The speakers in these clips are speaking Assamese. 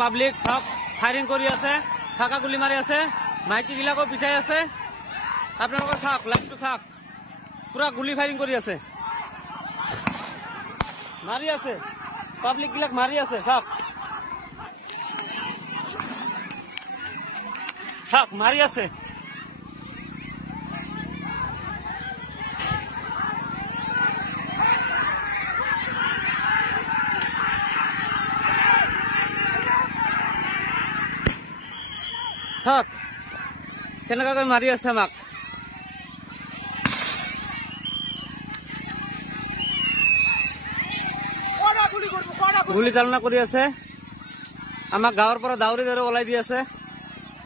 পাব্লিক সব ফায়াৰিং কৰি আছে, ফাঁকা গুলি মাৰি আছে, মাইকী বিলাকো পিঠাই আছে। আপোনালোকে চাওক, লাইভটো চাওক, পুৰা গুলি ফায়াৰিং কৰি আছে, মাৰি আছে, পাব্লিক বিলাক মাৰি আছে। চাওক চাওক, মাৰি আছে। চাওক কেনেকুৱাকৈ মাৰি আছে আমাক। গুলি চালনা কৰি আছে, আমাক গাঁৱৰ পৰা দাউৰি দাউৰি ওলাই দি আছে,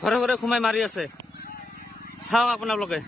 ঘৰে ঘৰে সোমাই মাৰি আছে। চাওক আপোনালোকে।